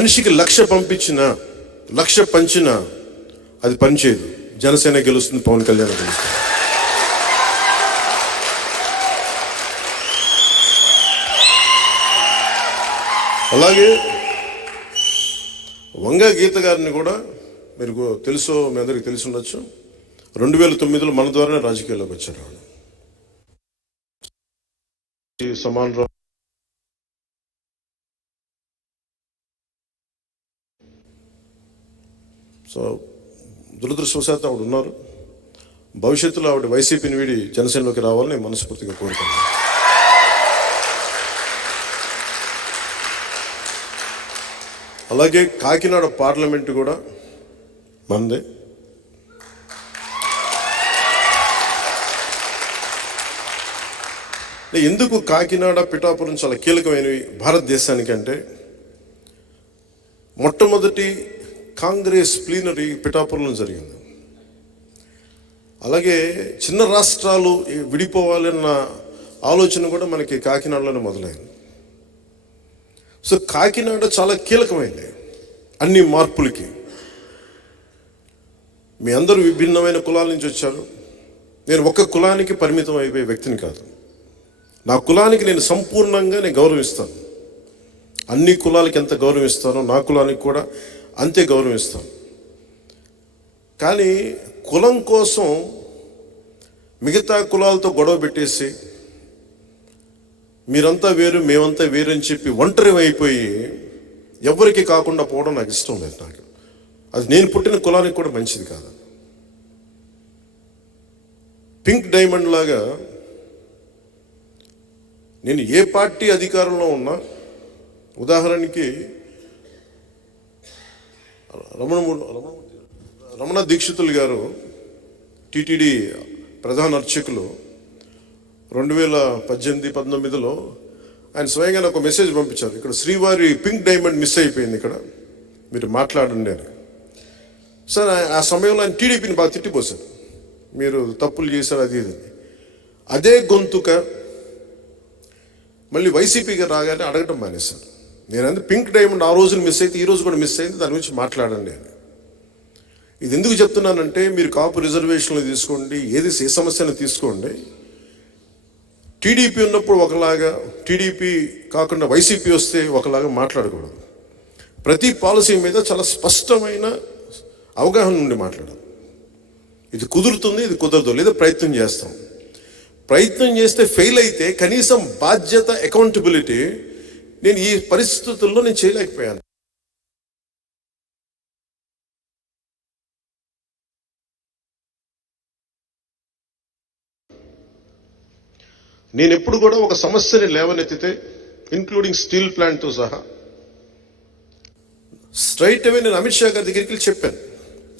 మనిషికి 1,00,000 పంపించిన 1,00,000 పంచిన అది పనిచేయదు. జనసేన గెలుస్తుంది, పవన్ కళ్యాణ్ గెలుస్తుంది. అలాగే వంగ గీత గారిని కూడా మీరు తెలుసో, మీ అందరికి తెలిసి ఉండొచ్చు. 2009లో మన ద్వారానే రాజకీయాల్లోకి వచ్చారు. సమాన సో దురదృష్టవశాత్తు ఆవిడ ఉన్నారు. భవిష్యత్తులో ఆవిడ వైసీపీని వీడి జనసేనలోకి రావాలని నేను మనస్ఫూర్తిగా కోరుకుంటున్నాను. అలాగే కాకినాడ పార్లమెంటు కూడా మనదే. ఎందుకు కాకినాడ, పిఠాపురం చాలా కీలకమైనవి భారతదేశానికి అంటే, మొట్టమొదటి కాంగ్రెస్ ప్లీనరీ పిఠాపురంలో జరిగింది. అలాగే చిన్న రాష్ట్రాలు విడిపోవాలన్న ఆలోచన కూడా మనకి కాకినాడలోనే మొదలైంది. సో కాకినాడ చాలా కీలకమైంది అన్ని మార్పులకి. మీ అందరూ విభిన్నమైన కులాల నుంచి వచ్చారు. నేను ఒక్క కులానికి పరిమితం అయిపోయే వ్యక్తిని కాదు. నా కులానికి నేను సంపూర్ణంగా గౌరవిస్తాను. అన్ని కులాలకి ఎంత గౌరవిస్తానో నా కులానికి కూడా అంతే గౌరవిస్తాను. కానీ కులం కోసం మిగతా కులాలతో గొడవ పెట్టేసి మీరంతా వేరు మేమంతా వేరు అని చెప్పి ఒంటరి అయిపోయి ఎవరికి కాకుండా పోవడం నాకు ఇష్టం లేదు. నాకు అది నేను పుట్టిన కులానికి కూడా మంచిది కాదు. పింక్ డైమండ్ లాగా నేను ఏ పార్టీ అధికారంలో ఉన్నా, ఉదాహరణకి రమణ దీక్షితులు గారు టిటిడి ప్రధాన అర్చకులు 2018-19లో ఆయన స్వయంగా నాకు మెసేజ్ పంపించారు. ఇక్కడ శ్రీవారి పింక్ డైమండ్ మిస్ అయిపోయింది, ఇక్కడ మీరు మాట్లాడండి అని. సార్ ఆ సమయంలో ఆయన టీడీపీని బాగా తిట్టిపోశారు, మీరు తప్పులు చేశారు అది ఇది. అదే గొంతుక మళ్ళీ వైసీపీగా రాగానే అడగటం మానేశారు. నేను పింక్ డైమండ్ ఆ రోజున మిస్ అయితే ఈ రోజు కూడా మిస్ అయింది, దాని గురించి మాట్లాడండి అని. ఇది ఎందుకు చెప్తున్నానంటే, మీరు కాపు రిజర్వేషన్లు తీసుకోండి, ఏ సమస్యను తీసుకోండి, టీడీపీ ఉన్నప్పుడు ఒకలాగా, టీడీపీ కాకుండా వైసీపీ వస్తే ఒకలాగా మాట్లాడకూడదు. ప్రతి పాలసీ మీద చాలా స్పష్టమైన అవగాహన నుండి మాట్లాడాలి. ఇది కుదురుతుంది, ఇది కుదరదు, లేదా ప్రయత్నం చేస్తాం. ప్రయత్నం చేస్తే ఫెయిల్ అయితే కనీసం బాధ్యత, అకౌంటబిలిటీ నేను ఈ పరిస్థితుల్లో నేను చేయలేకపోయాను. నేను ఎప్పుడు కూడా ఒక సమస్యని లేవనెత్తితే, ఇంక్లూడింగ్ స్టీల్ ప్లాంట్తో సహా, స్ట్రైట్ అవే నేను అమిత్ షా గారి దగ్గరికి చెప్పాను.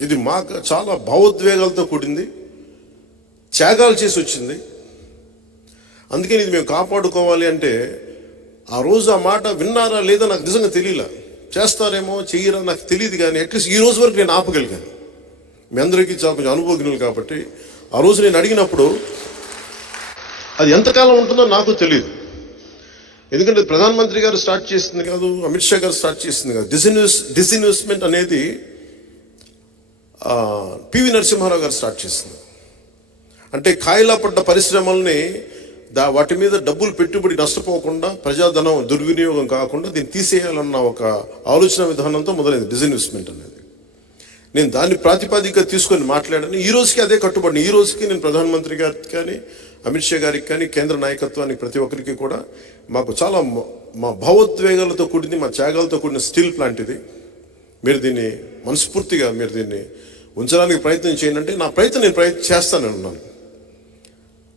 ఇది మాకు చాలా భావోద్వేగాలతో కూడింది, త్యాగాలు చేసి వచ్చింది, అందుకని ఇది మేము కాపాడుకోవాలి అంటే, ఆ రోజు ఆ మాట విన్నారా లేదా నాకు నిజంగా తెలియలా. చేస్తారేమో చెయ్యరా నాకు తెలియదు, కానీ అట్లీస్ట్ ఈ రోజు వరకు నేను ఆపగలిగాను. మీ అందరికీ చాలా కొంచెం అనుభవజ్ఞులు కాబట్టి ఆ రోజు నేను అడిగినప్పుడు అది ఎంతకాలం ఉంటుందో నాకు తెలియదు. ఎందుకంటే ప్రధానమంత్రి గారు స్టార్ట్ చేసింది కాదు, అమిత్ షా గారు స్టార్ట్ చేసింది కాదు. డిస్ఇన్వెస్ట్మెంట్ అనేది పివి నరసింహారావు గారు స్టార్ట్ చేసింది. అంటే కాయిలా పడ్డ పరిశ్రమల్ని వాటి మీద డబ్బులు పెట్టుబడి నష్టపోకుండా, ప్రజాధనం దుర్వినియోగం కాకుండా దీన్ని తీసేయాలన్న ఒక ఆలోచన విధానంతో మొదలైంది డిస్ఇన్వెస్ట్మెంట్ అనేది. నేను దాన్ని ప్రాతిపదిక తీసుకొని మాట్లాడాను. ఈ రోజుకి అదే కట్టుబడి. ఈ రోజుకి నేను ప్రధానమంత్రి గారికి కానీ, అమిత్ షా గారికి కానీ, కేంద్ర నాయకత్వానికి ప్రతి ఒక్కరికి కూడా, మాకు చాలా మా భావోద్వేగాలతో కూడింది, మా త్యాగాలతో కూడిన స్టీల్ ప్లాంట్ ఇది. మీరు దీన్ని మనస్ఫూర్తిగా మీరు దీన్ని ఉంచడానికి ప్రయత్నం చేయండి అంటే, నా ప్రయత్నం నేను చేస్తానని ఉన్నాను.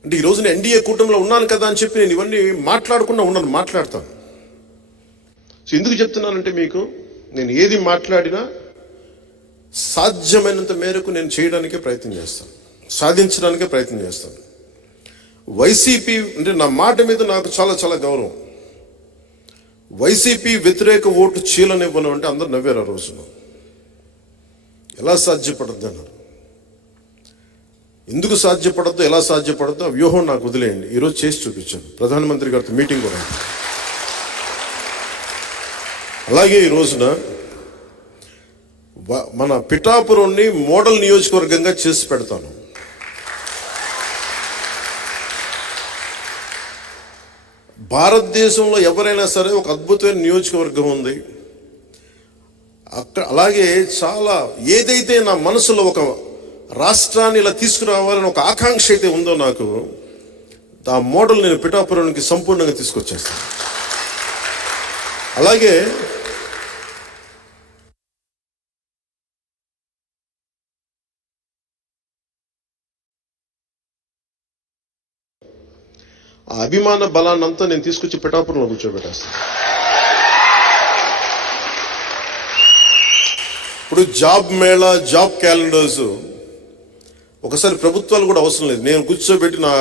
అంటే ఈ రోజున ఎన్డీఏ కూటమిలో ఉన్నాను కదా అని చెప్పి నేను ఇవన్నీ మాట్లాడకుండా ఉన్నాను, మాట్లాడతాను. సో ఎందుకు చెప్తున్నానంటే, మీకు నేను ఏది మాట్లాడినా సాధ్యమైనంత మేరకు నేను చేయడానికే ప్రయత్నం చేస్తాను, సాధించడానికే ప్రయత్నం చేస్తాను. వైసీపీ అంటే నా మాట మీద నాకు చాలా చాలా గౌరవం. వైసీపీ వ్యతిరేక ఓటు చీలనివ్వను అంటే అందరూ నవ్వారు ఆ రోజున. ఎలా సాధ్యపడద్దు అన్నారు. ఎందుకు సాధ్యపడద్దు, ఎలా సాధ్యపడద్దు ఆ వ్యూహం నాకు వదిలేయండి. ఈరోజు చేసి చూపించాను, ప్రధానమంత్రి గారితో మీటింగ్ కూడా. అలాగే ఈ రోజున మన పిఠాపురంని మోడల్ నియోజకవర్గంగా చేసి పెడతాను. భారతదేశంలో ఎవరైనా సరే ఒక అద్భుతమైన నియోజకవర్గం ఉంది అక్కడ. అలాగే చాలా ఏదైతే నా మనసులో ఒక రాష్ట్రాన్ని ఇలా తీసుకురావాలని ఒక ఆకాంక్ష అయితే ఉందో నాకు, ఆ మోడల్ నేను పిఠాపురానికి సంపూర్ణంగా తీసుకొచ్చేస్తాను. అలాగే ఆ అభిమాన బలాన్నంతా నేను తీసుకొచ్చి పిఠాపురంలో కూర్చోబెట్టేస్తాను. ఇప్పుడు జాబ్ మేళా, జాబ్ క్యాలెండర్స్ ఒకసారి ప్రభుత్వాలు కూడా అవసరం లేదు, నేను కూర్చోబెట్టి నా